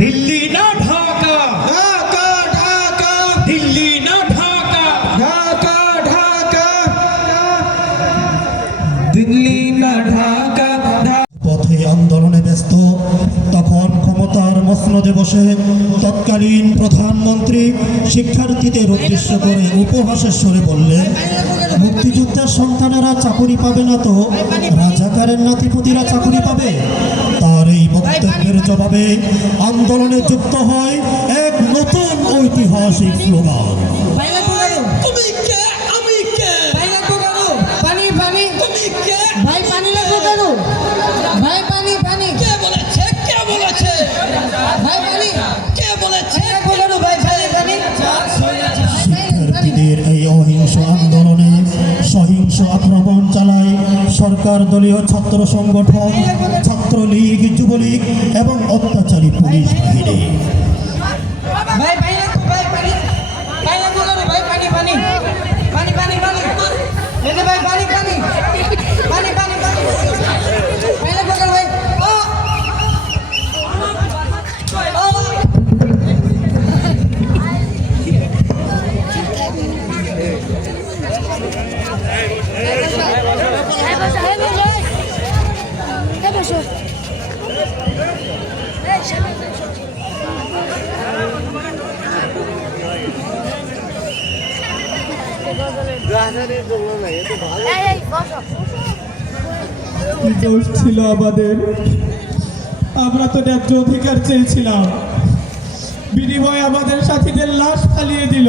দিল্লি না ঢাকা, ঢাকা ঢাকা, দিল্লি না ঢাকা, ঢাকা ঢাকা, দিল্লি না ঢাকা। পথে আন্দোলনে ব্যস্ত তখন ক্ষমতার মসনদে বসে তৎকালীন প্রধানমন্ত্রী শিক্ষার্থীদের উদ্দেশ্য করে উপহাসের স্বরে বললেন, মুক্তিযুদ্ধের সন্তানেরা চাকুরি পাবে না তো রাজাকারের নাতিপুতিরা চাকুরি পাবে। তার এই বক্তব্যের জবাবে আন্দোলনে যুক্ত হয় এক নতুন ঐতিহাসিক স্লোগান, তুমি কে আমি কে, পানি পানি তুমি কে ভাই পানি লাগবে কেন ভাই পানি পানি কে বলেছে, কে বলেছে, ভাই পানি কে বলেছে, ভাই পানি পানি শিক্ষার্থীদের এই অহিংস আন্দোলনে সহিংস আক্রমণ চালায় সরকার দলীয় ছাত্র সংগঠন, ছাত্রলীগ, যুবলীগ এবং অত্যাচারী পুলিশ বাহিনী। ভাই ভাই লাগবে ভাই পানি ভাই লাগবে কেন ভাই পানি পানি পানি পানি পানি এই যে ভাই পানি পানি পানি পানি পানি ভাই লাগবে কেন ভাই কি দোষ ছিল আমাদের? আমরা তো ন্যায্য অধিকার চেয়েছিলাম, বিনিময়ে আমাদের সাথীদের লাশ ফালিয়ে দিল।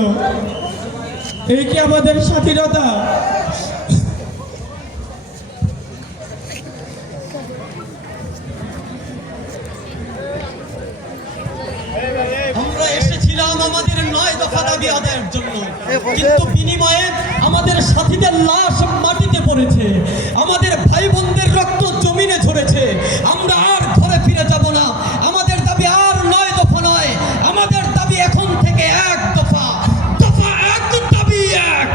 এই কি আমাদের স্বাধীনতা? আমরা এসেছিলাম আমাদের 9 দফা দাবি আদায়ের জন্য, কিন্তু বিনিময়ে আমাদের সাথীদের লাশ মাটিতে পড়েছে, আমাদের ভাই বোনদের রক্ত জমিনে ঝরেছে। আমরা আর ঘরে ফিরে যাব না। আমাদের দাবি আর 9 দফা নয়, আমাদের দাবি এখন থেকে 1 দফা। দফা 1, দাবি 1,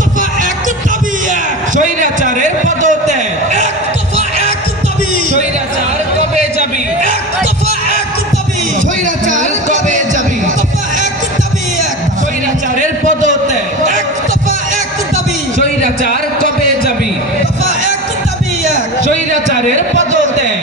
দফা 1, দাবি 1, স্বৈরাচারের পদত্যাগ, 1 দফা 1, দাবি, স্বৈরাচার কবে যাবি, 1 দফা 1, দাবি, স্বৈরাচার কবে যাবি, দফা 1, দাবি 1, স্বৈরাচারের পদত্যাগ, 1 দফা 1, দাবি, স্বৈরাচার কবে যাবি, দফা 1, দাবি 1। স্বৈরাচারের পদত্যাগ।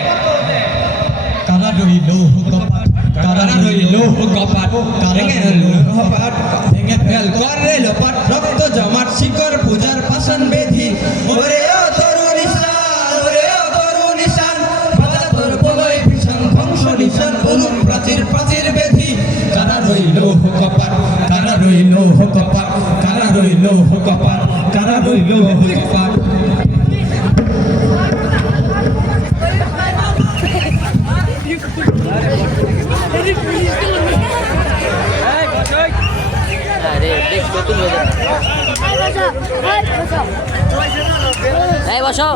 কারা রইল কপাট, কারা রইল কপাট, ভেঙে লোপাট, ভেঙে ফেল করে লোপাট, রক্ত জমাট শিকর পূজার পাষাণ বেধি। ওরে ও তরুণ ঈশান, ওরে ও তরুণ ঈশান, বাধা তোর বলয় ভীষণ ধ্বংস নিশান, বলুক প্রাচীর প্রাচীর বেধি। কারা রইল কপাট, কারা রইল কপাট, কারা রইল কপাট, কারা রইল কপাট। এই বসো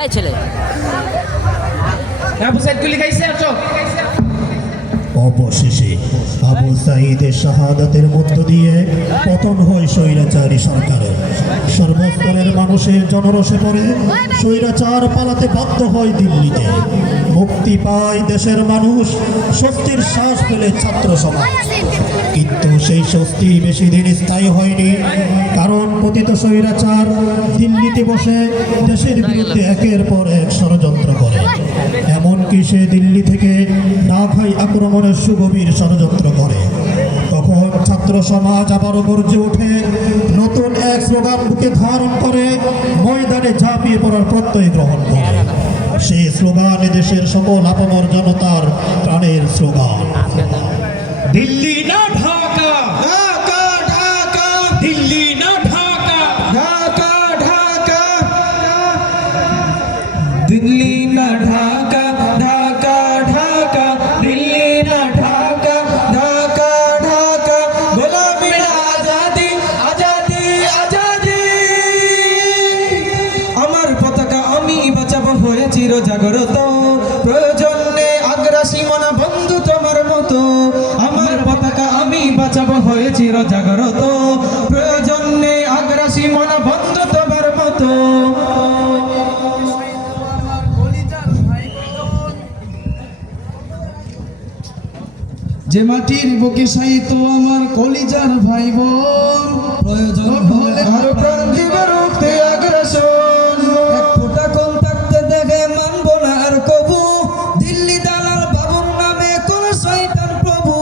এই ছেলে অবশেষে আবু সাঈদের শাহাদাতের মধ্য দিয়ে পতন হয় স্বৈরাচারী সরকারের। সর্বস্তরের মানুষের জনরোষে পড়ে স্বৈরাচার পালাতে বাধ্য হয় দিল্লিতে। মুক্তি পায় দেশের মানুষ, স্বস্তির শ্বাস ফেলে ছাত্র সমাজ। কিন্তু সেই স্বস্তি বেশি দিন স্থায়ী হয়নি, কারণ পতিত স্বৈরাচার দিল্লিতে বসে দেশের বিরুদ্ধে একের পর এক ষড়যন্ত্র করে। এমনকি সে দিল্লি থেকে ঢাকায় আক্রমণের সুগভীর ষড়যন্ত্র করে। তখন ছাত্র সমাজ আবারও গর্জে ওঠে, নতুন এক স্লোগান বুকে ধারণ করে ময়দানে ঝাঁপিয়ে পড়ার প্রত্যয় গ্রহণ করে। সেই স্লোগান দেশের সকল আপামর জনতার প্রাণের স্লোগান, দিল্লি না ঢাকা, ঢাকা ঢাকা, দিল্লি না ঢাকা, ঢাকা ঢাকা, দিল্লি না ঢাকা, ঢাকা ঢাকা, দিল্লি না ঢাকা, ঢাকা ঢাকা, গোলামি না আজাদি, আজাদি আজাদি। আমার পতাকা আমি বাঁচাবো হয়ে চির জাগ্রত, প্রয়োজন নেই আগ্রাসী মনা বন্ধু তোমার মতো। আমার পতাকা আমি বাঁচাবো হয়ে চির জাগ্রত, প্রয়োজন নেই আগ্রাসী মনা বন্ধু তোমার মতো। যে মাটির বুকে সাইতো আমার কলিজার ভাই বোন প্রয়োজন হলে আরো প্রাণ দিবে রক্তে আগ্রাসন এক ফোঁটা কম থাকতে দেখে মানবো না আর কবু দিল্লি দালাল বাবুর নামে কোন শয়তান প্রভু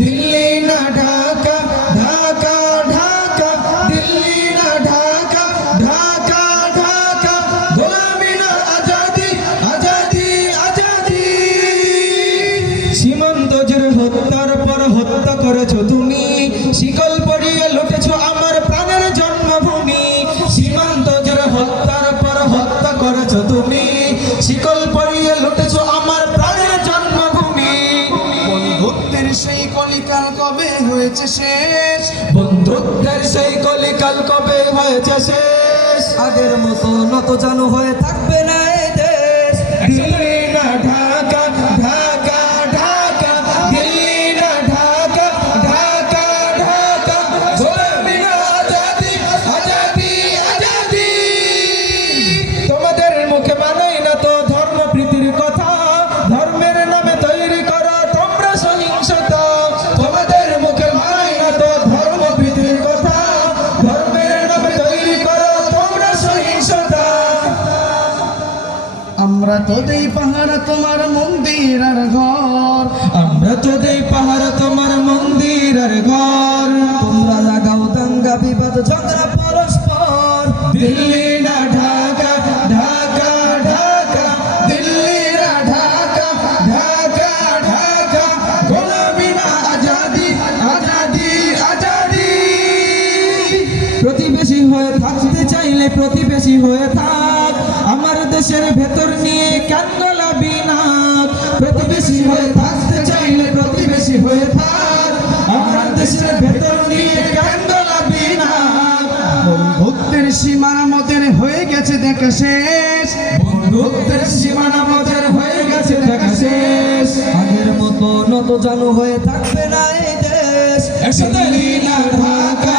দিল্লি না ঢাকা ঢাকা ঢাকা দিল্লি না ঢাকা ঢাকা ঢাকা গোলামি না আজাদি আজাদি আজাদি সীমান্ত জুড়ে হত্যার পর হত্যা করেছো তুমি শিকল পরিয়ে লুটেছো আমার প্রাণের জন্মভূমি সীমান্ত জুড়ে হত্যার পর হত্যা করেছো তুমি শিকল পরিয়ে লুটেছো আমার প্রাণের জন্মভূমি বন্ধুত্বের সেই কলিকাল কবে হয়েছে শেষ বন্ধুত্বের সেই কলিকাল কবে হয়েছে শেষ আগের মতো নত জানু হয়ে থাকবে না এই দেশ দিল্লি না ঢাকা ঢাকা ঢাকা দিল্লি না ঢাকা ঢাকা ঢাকা গোলামি না আজাদি আজাদি আজাদি তোমাদের মুখে মানাই না তো ধর্মপ্রীতির কথা ধর্মের নামে তৈরি করো তোমরা সহিংসতা তোমাদের মুখে মানাই না তো ধর্মপ্রীতির কথা ধর্মের নামে তৈরি করো তোমরা সহিংসতা আমরা তো দেই পাহারা তোমার মন্দির আর ঘর আমরা তো দেই পাহারা তোমার মন্দির আর ঘর তোমরা লাগাও দাঙ্গা বিবাদ ঝগড়া পরস্পর দিল্লি না ঢাকা ঢাকা ঢাকা দিল্লি না ঢাকা ঢাকা ঢাকা গোলামি না আজাদি আজাদি আজাদি প্রতিবেশী হয়ে থাকতে চাইলে প্রতিবেশী হয়ে থাক আমার দেশের ভেতর নিয়ে কেন লাবি না প্রতিবেশী হয়ে থাকতে চাইলে প্রতিবেশী হয়ে থাক আমার দেশের ভেতর নিয়ে কেন লাবি না বন্ধুত্বের সীমানা মতের হয়ে গেছে দেখা শেষ বন্ধুত্বের সীমানা মজার হয়ে গেছে দেখা শেষ আগের মতো নত জানু হয়ে থাকবে না এই দেশ দিল্লি না ঢাকা